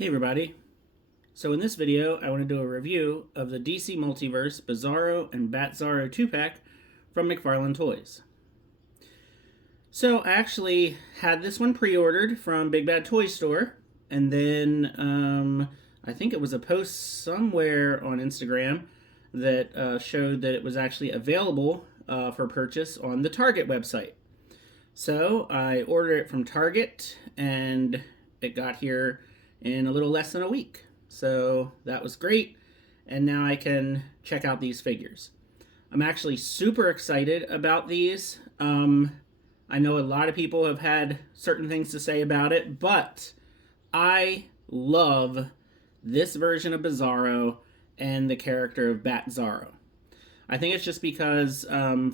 Hey everybody. So in this video, I want to do a review of the DC Multiverse Bizarro and Batzarro 2-pack from McFarlane Toys. So I actually had this one pre-ordered from Big Bad Toy Store, and then I think it was a post somewhere on Instagram that showed that it was actually available for purchase on the Target website. So I ordered it from Target, and it got here in a little less than a week. So that was great, and now I can check out these figures. I'm actually super excited about these. I know a lot of people have had certain things to say about it, but I love this version of Bizarro and the character of Batzarro. I think it's just because,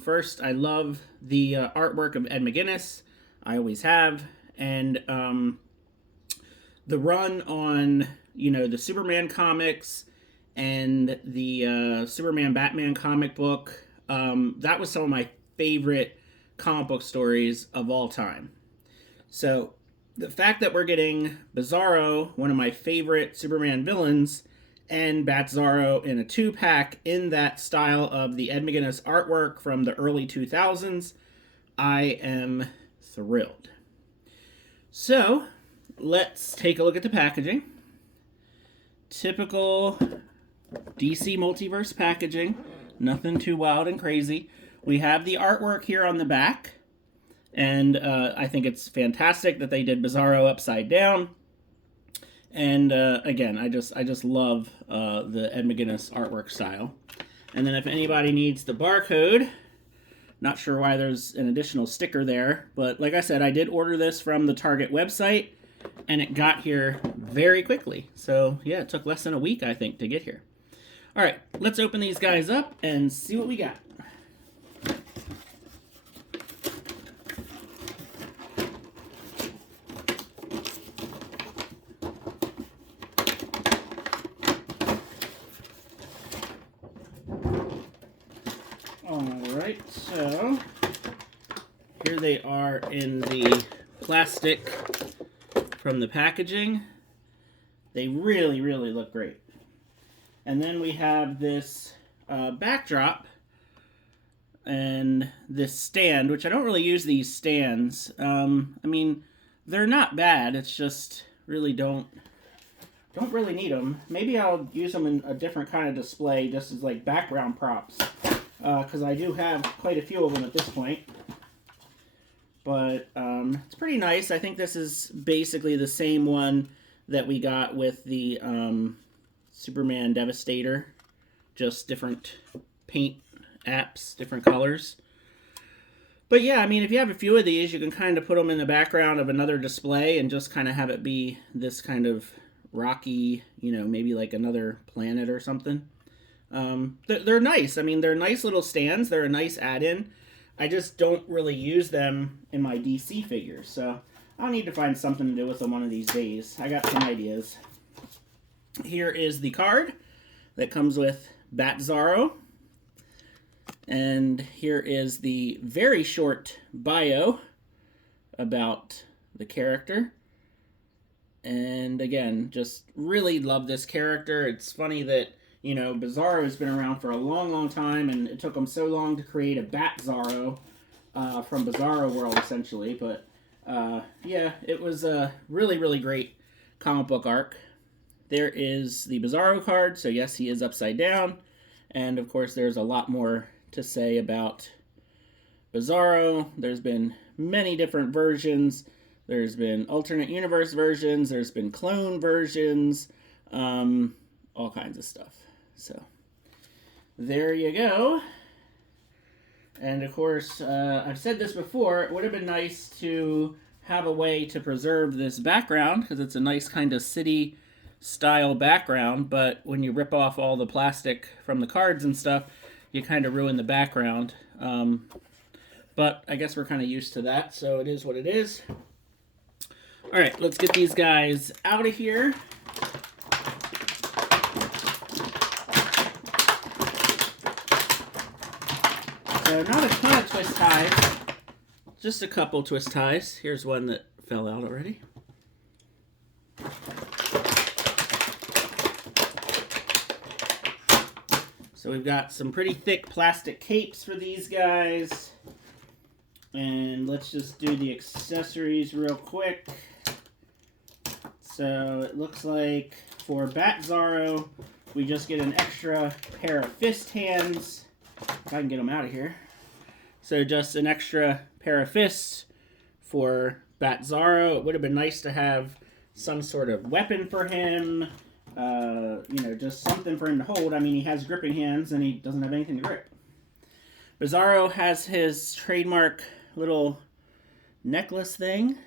first, I love the artwork of Ed McGuinness. I always have. And the run on, the Superman comics and the Superman Batman comic book, that was some of my favorite comic book stories of all time. So the fact that we're getting Bizarro, one of my favorite Superman villains, and Batzarro in a 2-pack in that style of the Ed McGuinness artwork from the early 2000s, I am thrilled. So let's take a look at the packaging. Typical DC Multiverse packaging, nothing too wild and crazy. We have the artwork here on the back, and I think it's fantastic that they did Bizarro upside down. And again, I just love the Ed McGuinness artwork style. And then if anybody needs the barcode, not sure why there's an additional sticker there, but like I said, I did order this from the Target website, and it got here very quickly. So yeah, it took less than a week, I think, to get here. All right, let's open these guys up and see what we got. Alright, so here they are in the plastic from the packaging. They really, really look great. And then we have this backdrop and this stand, which I don't really use these stands. I mean, they're not bad. It's just really don't really need them. Maybe I'll use them in a different kind of display, just as like background props. Because I do have quite a few of them at this point. But it's pretty nice. I think this is basically the same one that we got with the Superman Devastator. Just different paint apps, different colors. But yeah, I mean, if you have a few of these, you can kind of put them in the background of another display and just kind of have it be this kind of rocky, maybe like another planet or something. They're nice. I mean, they're nice little stands. They're a nice add-in. I just don't really use them in my DC figures, so I'll need to find something to do with them one of these days. I got some ideas. Here is the card that comes with Batzarro, and here is the very short bio about the character. And again, just really love this character. It's funny that Bizarro has been around for a long, long time, and it took them so long to create a Batzarro from Bizarro World, essentially. But, yeah, it was a really, really great comic book arc. There is the Bizarro card, so yes, he is upside down. And, of course, there's a lot more to say about Bizarro. There's been many different versions. There's been alternate universe versions. There's been clone versions. All kinds of stuff. So, there you go. And of course, I've said this before, it would have been nice to have a way to preserve this background, because it's a nice kind of city-style background, but when you rip off all the plastic from the cards and stuff, you kind of ruin the background. But I guess we're kind of used to that, so it is what it is. Alright, let's get these guys out of here. So not a ton of twist ties, just a couple twist ties. Here's one that fell out already. So we've got some pretty thick plastic capes for these guys. And let's just do the accessories real quick. So it looks like for Batzarro, we just get an extra pair of fist hands. If I can get them out of here. So just an extra pair of fists for Batzarro. It would have been nice to have some sort of weapon for him. You know, just something for him to hold. I mean, he has gripping hands and he doesn't have anything to grip. Bizarro has his trademark little necklace thing.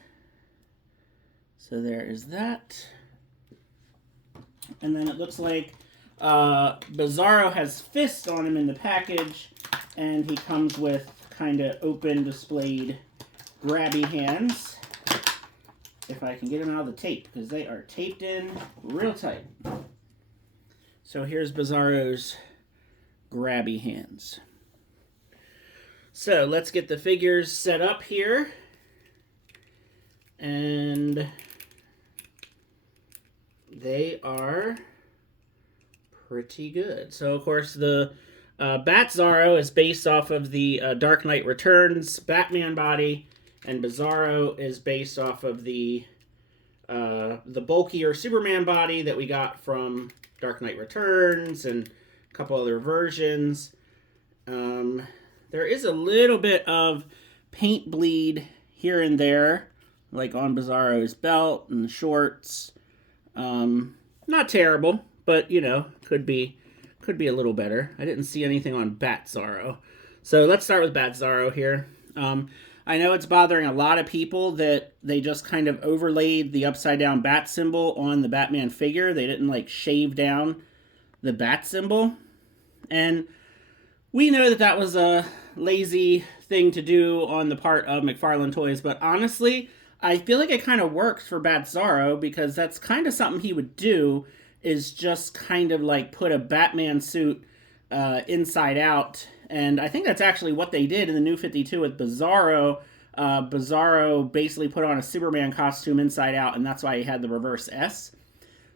So there is that. And then it looks like Bizarro has fists on him in the package, and he comes with kind of open displayed grabby hands. If I can get them out of the tape, because they are taped in real tight. So here's Bizarro's grabby hands. So let's get the figures set up here. And they are pretty good. So of course the Batzarro is based off of the Dark Knight Returns Batman body, and Bizarro is based off of the bulkier Superman body that we got from Dark Knight Returns and a couple other versions. There is a little bit of paint bleed here and there, like on Bizarro's belt and the shorts. Not terrible, but you know, could be a little better. I didn't see anything on Batzarro. So let's start with Batzarro here. I know it's bothering a lot of people that they just kind of overlaid the upside down bat symbol on the Batman figure. They didn't like shave down the bat symbol. And we know that that was a lazy thing to do on the part of McFarlane Toys, but honestly, I feel like it kind of works for Batzarro, because that's kind of something he would do, is just kind of like put a Batman suit inside out. And I think that's actually what they did in the New 52 with Bizarro. Bizarro basically put on a Superman costume inside out, and that's why he had the reverse S.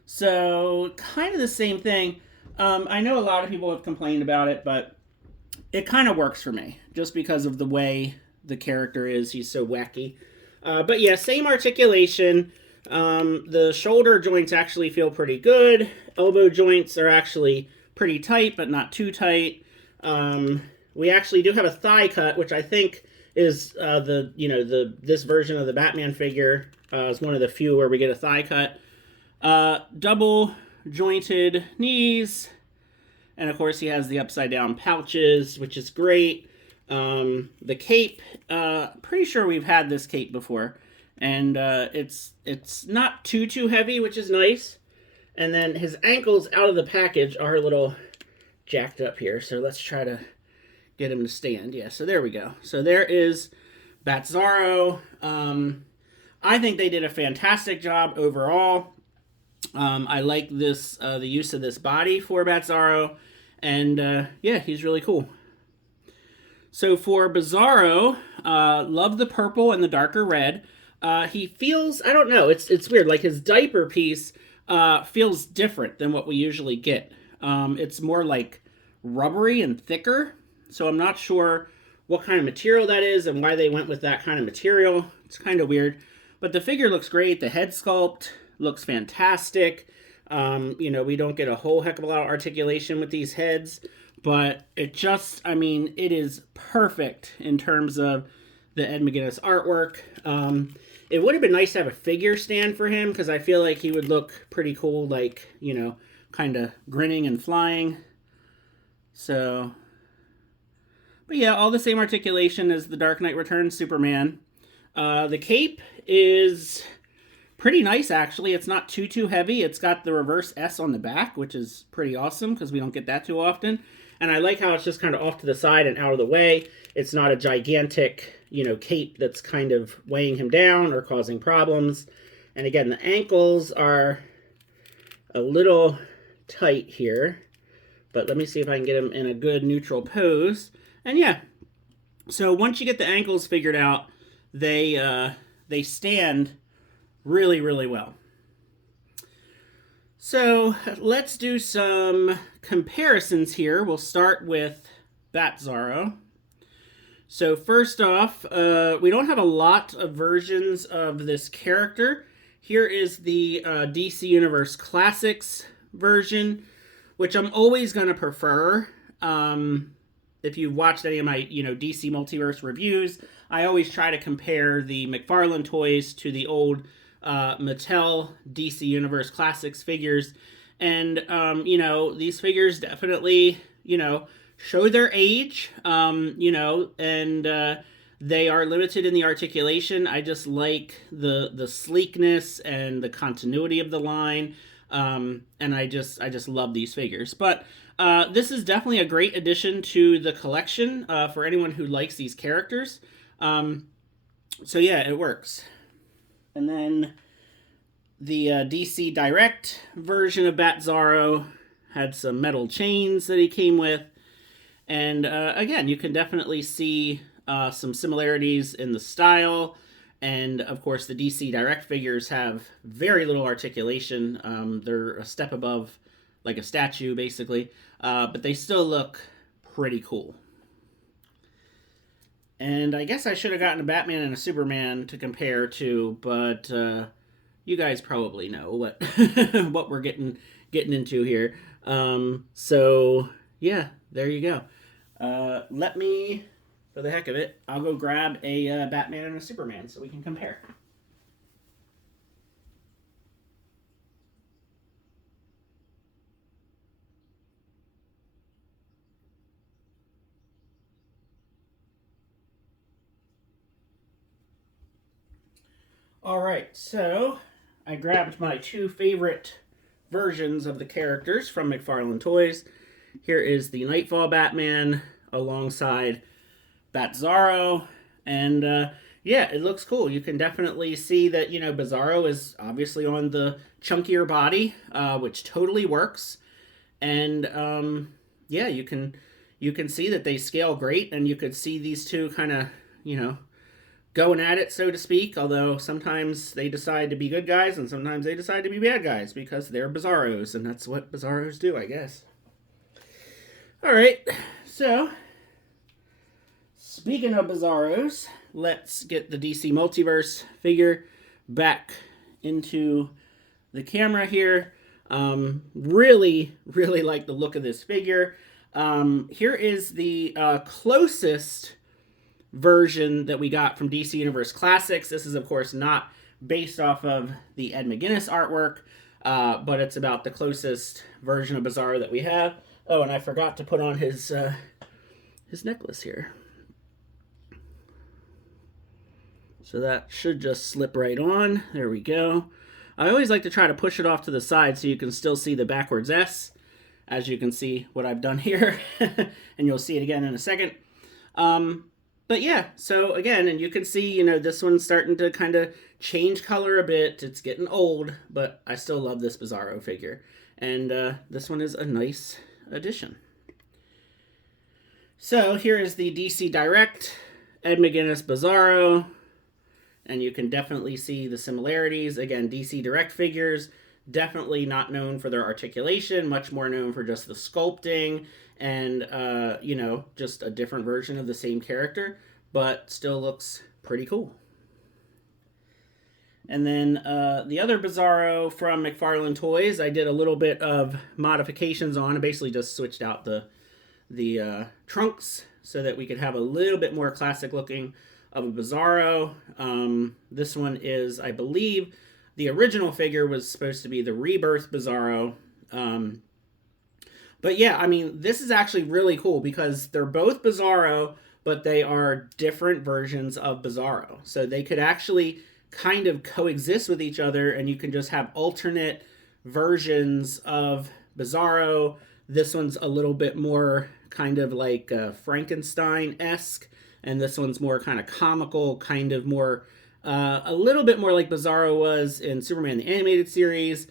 So kind of the same thing. I know a lot of people have complained about it, but it kind of works for me, just because of the way the character is. He's so wacky. But yeah, same articulation. The shoulder joints actually feel pretty good. Elbow joints are actually pretty tight, but not too tight. We actually do have a thigh cut, which I think is this version of the Batman figure is one of the few where we get a thigh cut. Double jointed knees, and of course he has the upside down pouches, which is great. The cape, pretty sure we've had this cape before, and it's not too heavy, which is nice. And then his ankles out of the package are a little jacked up here, so let's try to get him to stand. Yeah, so there we go. So there is Batzarro. I think they did a fantastic job overall. I like this the use of this body for Batzarro, and yeah, he's really cool. So for Bizarro, love the purple and the darker red. He feels, I don't know, it's weird. Like his diaper piece feels different than what we usually get. It's more like rubbery and thicker. So I'm not sure what kind of material that is and why they went with that kind of material. It's kind of weird. But the figure looks great. The head sculpt looks fantastic. You know, we don't get a whole heck of a lot of articulation with these heads. But it just, I mean, it is perfect in terms of the Ed McGuinness artwork. It would have been nice to have a figure stand for him, because I feel like he would look pretty cool, like, you know, kind of grinning and flying. So, but yeah, all the same articulation as the Dark Knight Returns Superman. The cape is pretty nice, actually. It's not too heavy. It's got the reverse S on the back, which is pretty awesome, because we don't get that too often. And I like how it's just kind of off to the side and out of the way. It's not a gigantic, you know, cape that's kind of weighing him down or causing problems. And again, the ankles are a little tight here. But let me see if I can get him in a good neutral pose. And yeah, so once you get the ankles figured out, they stand really well. So let's do some comparisons here. We'll start with Batzarro. So first off, we don't have a lot of versions of this character. Here is the DC Universe Classics version, which I'm always going to prefer. If you've watched any of my, DC Multiverse reviews, I always try to compare the McFarlane toys to the old Mattel DC Universe Classics figures. And, these figures definitely, show their age, and they are limited in the articulation. I just like the sleekness and the continuity of the line, and I just love these figures. But this is definitely a great addition to the collection for anyone who likes these characters. So yeah, it works. And then the DC Direct version of Batzarro had some metal chains that he came with. And again, you can definitely see some similarities in the style. And of course, the DC Direct figures have very little articulation. They're a step above, like a statue, basically. But they still look pretty cool. And I guess I should have gotten a Batman and a Superman to compare to, but you guys probably know what what we're getting into here. So yeah, there you go. Let me, for the heck of it, I'll go grab a Batman and a Superman so we can compare. All right, so I grabbed my two favorite versions of the characters from McFarlane Toys. Here is the Nightfall Batman alongside Batzarro, and yeah, it looks cool. You can definitely see that, Bizarro is obviously on the chunkier body, which totally works. And yeah, you can see that they scale great, and you could see these two kind of, going at it, so to speak, although sometimes they decide to be good guys and sometimes they decide to be bad guys because they're Bizarros, and that's what Bizarros do, I guess. Alright, so speaking of Bizarros, let's get the DC Multiverse figure back into the camera here. Really like the look of this figure. Here is the closest version that we got from DC Universe Classics. This is, of course, not based off of the Ed McGuinness artwork, but it's about the closest version of Bizarro that we have. Oh, and I forgot to put on his necklace here. So that should just slip right on. There we go. I always like to try to push it off to the side so you can still see the backwards S, as you can see what I've done here, and you'll see it again in a second. But yeah, so again, and you can see, this one's starting to kind of change color a bit. It's getting old, but I still love this Bizarro figure. And this one is a nice addition. So here is the DC Direct Ed McGuinness Bizarro. And you can definitely see the similarities. Again, DC Direct figures, definitely not known for their articulation, much more known for just the sculpting and, just a different version of the same character, but still looks pretty cool. And then the other Bizarro from McFarlane Toys, I did a little bit of modifications on. I basically just switched out the trunks so that we could have a little bit more classic looking of a Bizarro. This one is, I believe, the original figure was supposed to be the Rebirth Bizarro. But yeah, I mean, this is actually really cool because they're both Bizarro, but they are different versions of Bizarro. So they could actually kind of coexist with each other, and you can just have alternate versions of Bizarro. This one's a little bit more kind of like Frankenstein-esque, and this one's more kind of comical, kind of more, a little bit more like Bizarro was in Superman the Animated Series.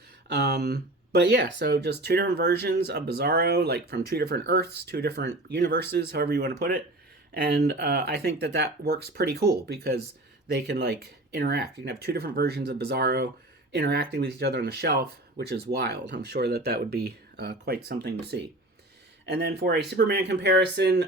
But yeah, so just two different versions of Bizarro, like from two different Earths, two different universes, however you want to put it. And I think that works pretty cool because they can like interact. You can have two different versions of Bizarro, interacting with each other on the shelf, which is wild. I'm sure that would be quite something to see. And then for a Superman comparison,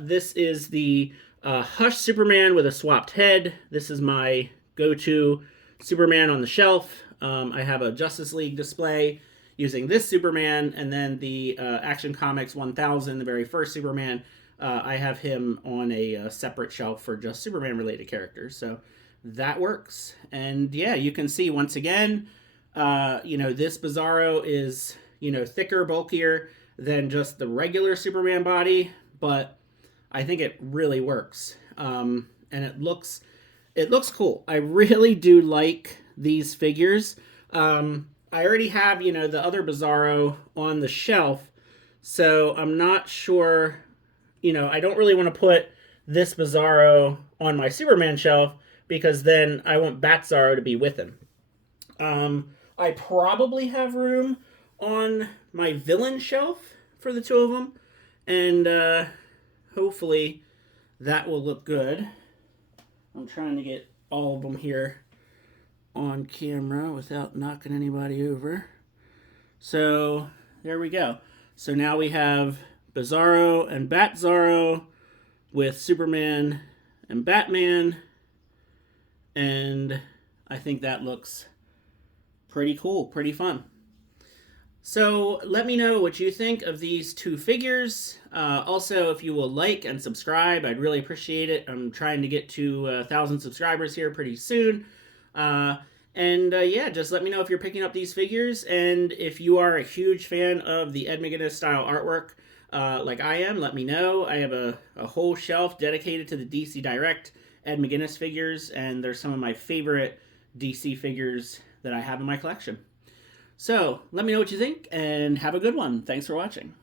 this is the Hush Superman with a swapped head. This is my go-to Superman on the shelf. I have a Justice League display using this Superman, and then the Action Comics 1000, the very first Superman, I have him on a separate shelf for just Superman-related characters. So that works. And yeah, you can see once again, this Bizarro is, thicker, bulkier than just the regular Superman body, but I think it really works. And it looks cool. I really do like these figures. I already have, the other Bizarro on the shelf, so I'm not sure, I don't really want to put this Bizarro on my Superman shelf because then I want Batzarro to be with him. I probably have room on my villain shelf for the two of them, and hopefully that will look good. I'm trying to get all of them here on camera without knocking anybody over. So there we go. So now we have Bizarro and Batzarro with Superman and Batman, and I think that looks pretty cool, pretty fun. So let me know what you think of these two figures. Also, if you will like and subscribe, I'd really appreciate it. I'm trying to get to 1,000 subscribers here pretty soon. Yeah, just let me know if you're picking up these figures, and if you are a huge fan of the Ed McGuinness style artwork like I am, let me know. I have a whole shelf dedicated to the DC Direct Ed McGuinness figures, and they're some of my favorite DC figures that I have in my collection. So let me know what you think, and have a good one. Thanks for watching.